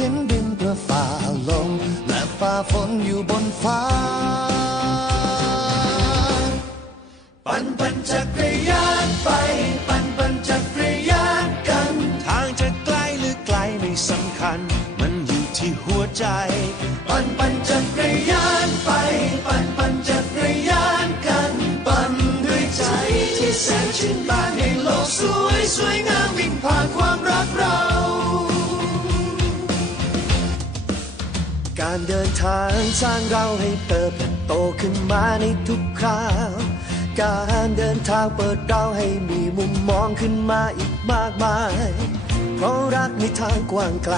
เห็นดินเพื่อฝ่าลมและฝ่าฝนอยู่บนฟ้า ปั่นปั่นจักรยานไปปั่น เดินทางสร้างเราให้เติบโตขึ้นมาในทุกคราว การเดินทางเปิดเราให้มีมุมมองขึ้นมาอีกมากมาย เพราะรักในทางกว้างไกล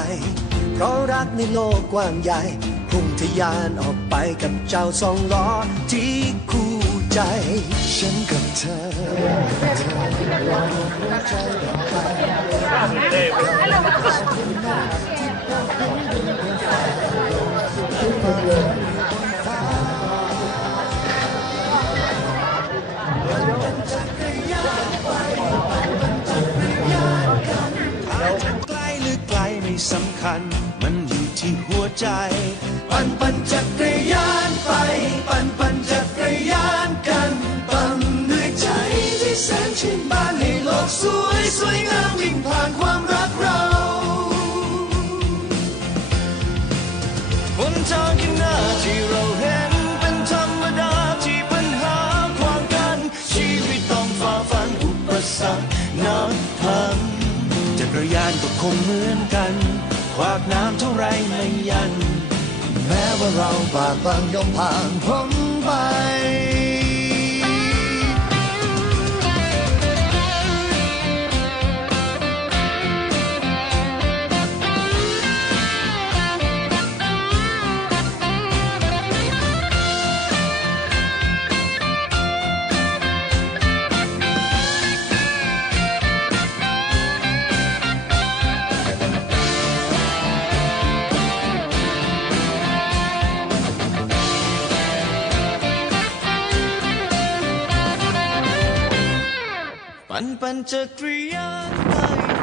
เพราะรักในโลกกว้างใหญ่ พุ่งทะยานออกไปกับเจ้าสองล้อที่คู่ใจ ฉันกับเธอเธอรวมหัวใจแบ่งปั ทางจะไกลหรือไกลไม่สำคัญ มันอยู่ที่หัวใจ ปั่นปั่นจักรยานไป ปั่นปั่นจักรยานกันปั่นด้วยใจที่แสนชื่นบานให้โลกสวยสวยงามวิ่ง กรยานก็คงเหมือนกัน ขวากน้ำเท่าไรไม่ยัน แม้ว่าเราบากบังยอมผ่านพ้นไป ปั่นจักรยานไป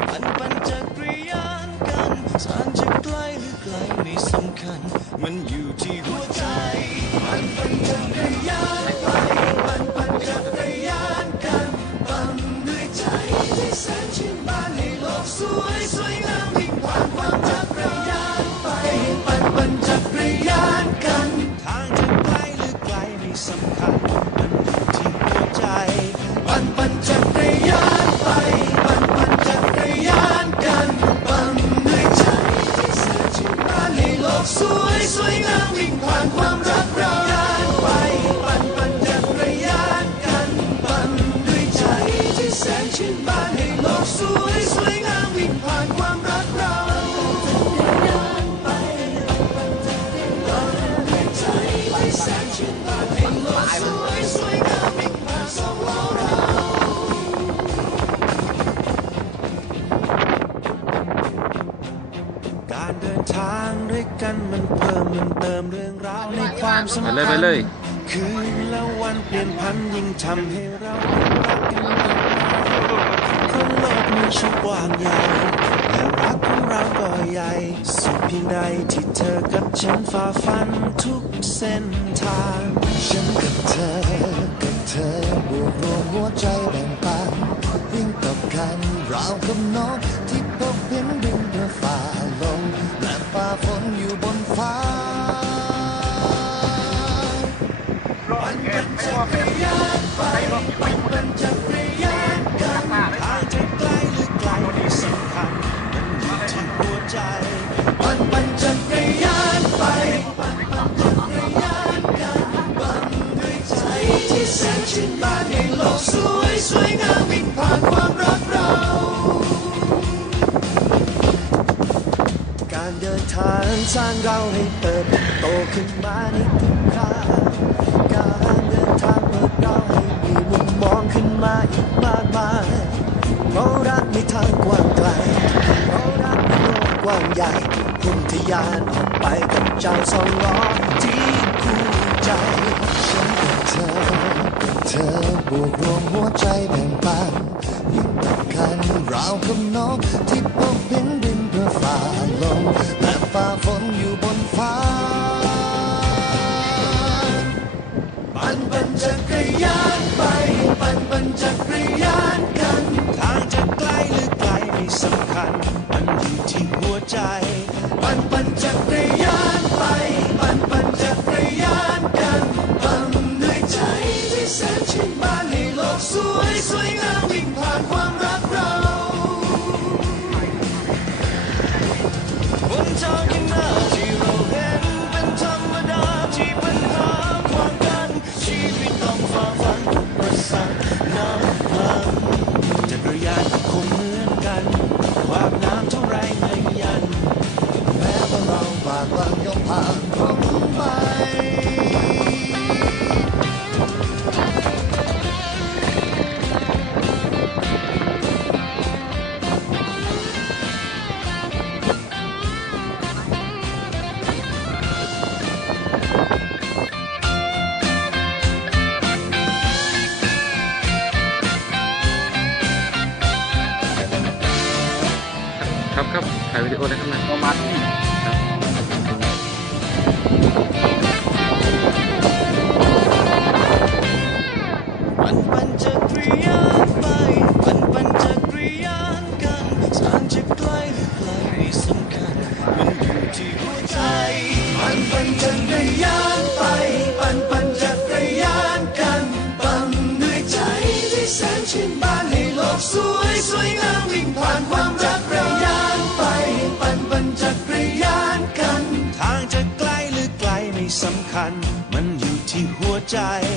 ปั่นปั่นจักรยานกันทางจะไกลหรือไกลไม่สำคัญ มันอยู่ที่หัวใจปั่นปั่นจักรยานไปปั่นปั่นจักรยานกันปั่นด้วยใจที่แสนชื่น กันมันเพิ่มมันเติมเรื่องราวในความสัมไปพันธ์เลยไปเลยคืนและวันเปลี่ยนพันยิ่งทำให้เรารักกันมากเพราะโลกมันช่างกว้างใหญ่และรักของเราก็ใหญ่สุดเพียงใดที่เธอกับฉันฝ่าฟันทุกเส้นทางฉันกับเธอกับเธอบวกรวมหัวใจแบ่งปันวิ่งกับกันราวกับนกที่พบเห็นบินเพื่อฝ่าลม และฝ่าฝนอยู่บนฟ้าปั่นปั่นจักรยานไปปั่นปั่นจักร เดินสร้างเราให้เติบโตขึ้นมาในทุกคราวการเดินทางเปิดเราให้มีมุมมองขึ้นมาอีกมากมายเพราะรักในทางกว้างไกลเพราะรักในโลกกว้างใหญ่พุ่งทะยานออกไปกับเจ้าสองล้อที่คู่ใจฉันกับเธอเธอบวกรวมหัวใจแบ่งปันยิ่งต่อกันราวกับนกที่พบเห็นบินเพื่อฝ่าลม ฝ่าฝนอยู่บนฟ้าปั่นปั่นจักรยานไป ปั่นปั่นจักรยานกัน ทางจะไกลหรือไกลไม่สำคัญ มันอยู่ที่หัวใจ ปั่นปั่นจักรยาน ถ่ายวิดีโอได้ข้างในประมาณนี้ปั่ ล